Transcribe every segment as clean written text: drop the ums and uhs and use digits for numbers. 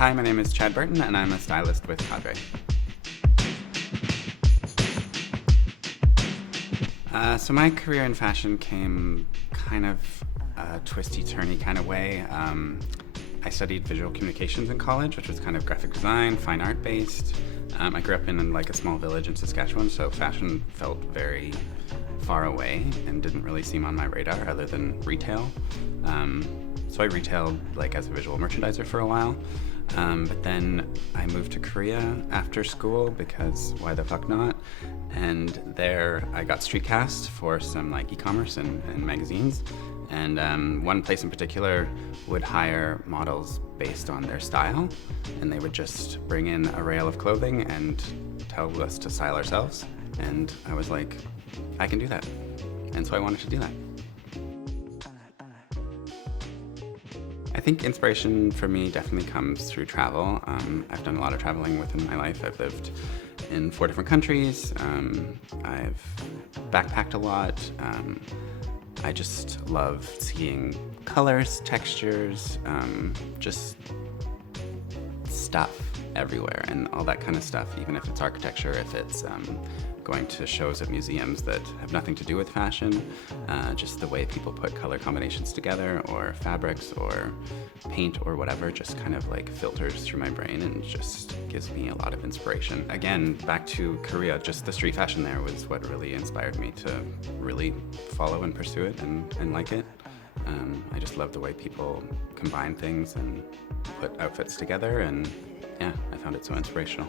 Hi, my name is Chad Burton, and I'm a stylist with Cadre. So my career in fashion came kind of a twisty-turny kind of way. I studied visual communications in college, which was kind of graphic design, fine art based. I grew up in like a small village in Saskatchewan, so fashion felt very far away and didn't really seem on my radar other than retail. So I retailed like as a visual merchandiser for a while. But then I moved to Korea after school because why the fuck not? And there I got street cast for some like e-commerce and magazines. And one place in particular would hire models based on their style, and they would just bring in a rail of clothing and tell us to style ourselves. And I was like, I can do that. And so I wanted to do that. I think inspiration for me definitely comes through travel. I've done a lot of traveling within my life. I've lived in 4 different countries. I've backpacked a lot. I just love seeing colors, textures, just stuff everywhere and all that kind of stuff, even if it's architecture, if it's going to shows at museums that have nothing to do with fashion, just the way people put color combinations together or fabrics or paint or whatever just kind of like filters through my brain and just gives me a lot of inspiration. Again, back to Korea, just the street fashion there was what really inspired me to really follow and pursue it and like it. I just love the way people combine things and put outfits together, and yeah, I found it so inspirational.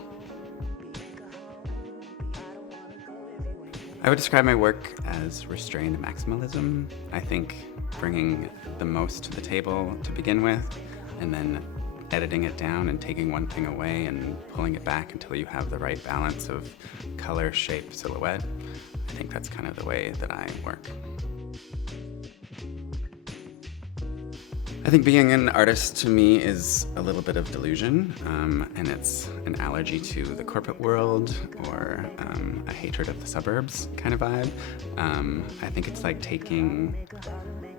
I would describe my work as restrained maximalism. I think bringing the most to the table to begin with, and then editing it down and taking one thing away and pulling it back until you have the right balance of color, shape, silhouette. I think that's kind of the way that I work. I think being an artist to me is a little bit of delusion, and it's an allergy to the corporate world or a hatred of the suburbs kind of vibe. I think it's like taking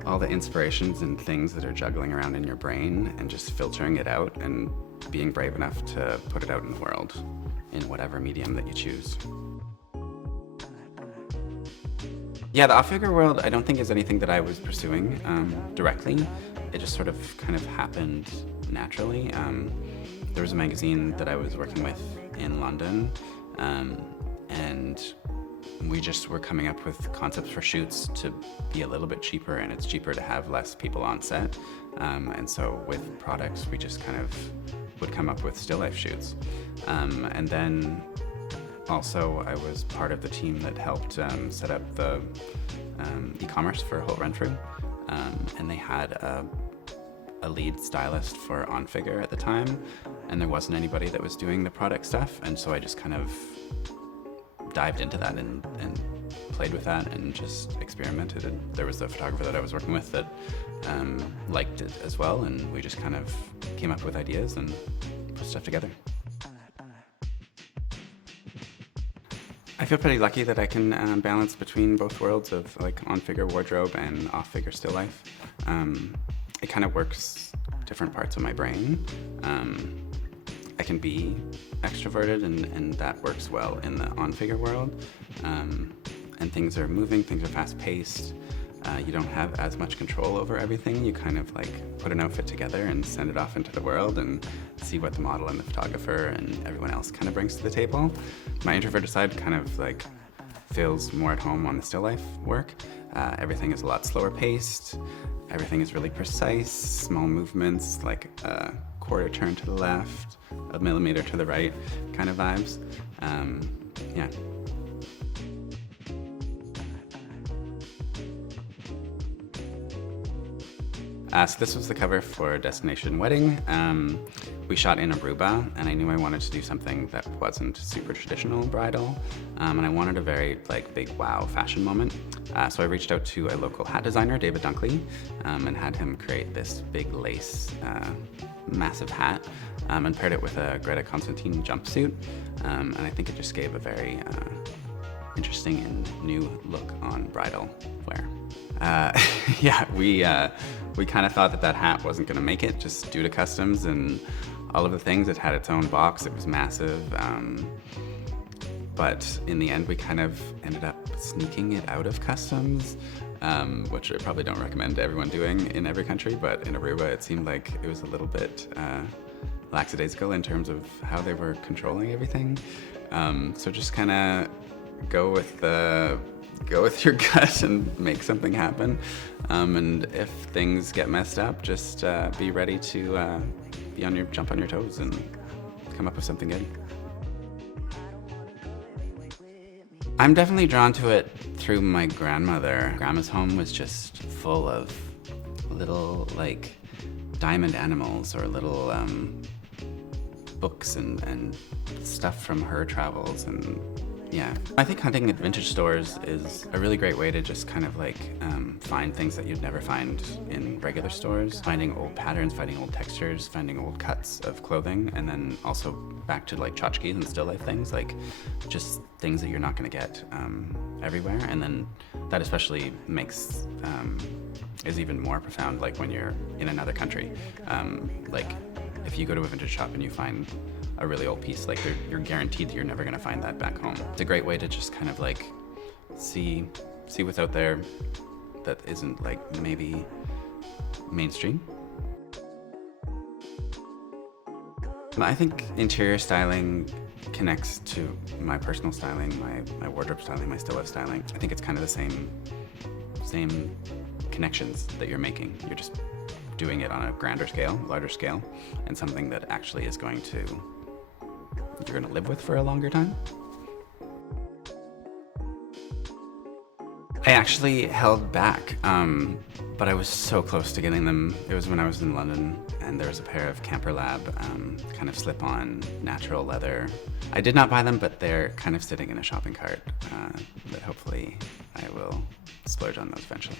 all the inspirations and things that are juggling around in your brain and just filtering it out and being brave enough to put it out in the world in whatever medium that you choose. Yeah, the off-figure world I don't think is anything that I was pursuing directly. It just sort of kind of happened naturally. There was a magazine that I was working with in London, and we just were coming up with concepts for shoots to be a little bit cheaper, and it's cheaper to have less people on set. And so with products, we just kind of would come up with still life shoots. And then also I was part of the team that helped set up the e-commerce for Holt Renfrew. And they had a lead stylist for On Figure at the time, and there wasn't anybody that was doing the product stuff, and so I just kind of dived into that and played with that and just experimented. And there was a photographer that I was working with that liked it as well, and we just kind of came up with ideas and put stuff together. I feel pretty lucky that I can balance between both worlds of like on-figure wardrobe and off-figure still life. It kind of works different parts of my brain. I can be extroverted and that works well in the on-figure world. And things are moving, things are fast-paced. You don't have as much control over everything. You kind of like put an outfit together and send it off into the world and see what the model and the photographer and everyone else kind of brings to the table. My introverted side kind of like feels more at home on the still life work. Everything is a lot slower paced. Everything is really precise, small movements, like a quarter turn to the left, a millimeter to the right kind of vibes. Yeah. So this was the cover for Destination Wedding. We shot in Aruba, and I knew I wanted to do something that wasn't super traditional bridal, and I wanted a very like big wow fashion moment. So I reached out to a local hat designer, David Dunkley, and had him create this big lace, massive hat, and paired it with a Greta Constantine jumpsuit, and I think it just gave a very interesting and new look on bridal wear. Yeah, we kind of thought that hat wasn't going to make it just due to customs and all of the things. It had its own box, it was massive. But in the end, we kind of ended up sneaking it out of customs, which I probably don't recommend everyone doing in every country, but in Aruba, it seemed like it was a little bit lackadaisical in terms of how they were controlling everything. So just kind of go with your gut and make something happen. And if things get messed up, just be ready to jump on your toes and come up with something good. I'm definitely drawn to it through my grandmother. Grandma's home was just full of little like diamond animals or little books and stuff from her travels, and yeah. I think hunting at vintage stores is a really great way to just kind of like find things that you'd never find in regular stores. Finding old patterns, finding old textures, finding old cuts of clothing, and then also back to like tchotchkes and still life things, like just things that you're not gonna get everywhere. And then that especially makes, is even more profound like when you're in another country. Like if you go to a vintage shop and you find a really old piece, like you're guaranteed that you're never gonna find that back home. It's a great way to just kind of like see what's out there that isn't like maybe mainstream. I think interior styling connects to my personal styling, my wardrobe styling, my still life styling. I think it's kind of the same connections that you're making. You're just doing it on a grander scale, larger scale, and something that actually is you're gonna live with for a longer time. I actually held back, but I was so close to getting them. It was when I was in London, and there was a pair of Camper Lab kind of slip-on natural leather. I did not buy them, but they're kind of sitting in a shopping cart that hopefully I will splurge on those eventually.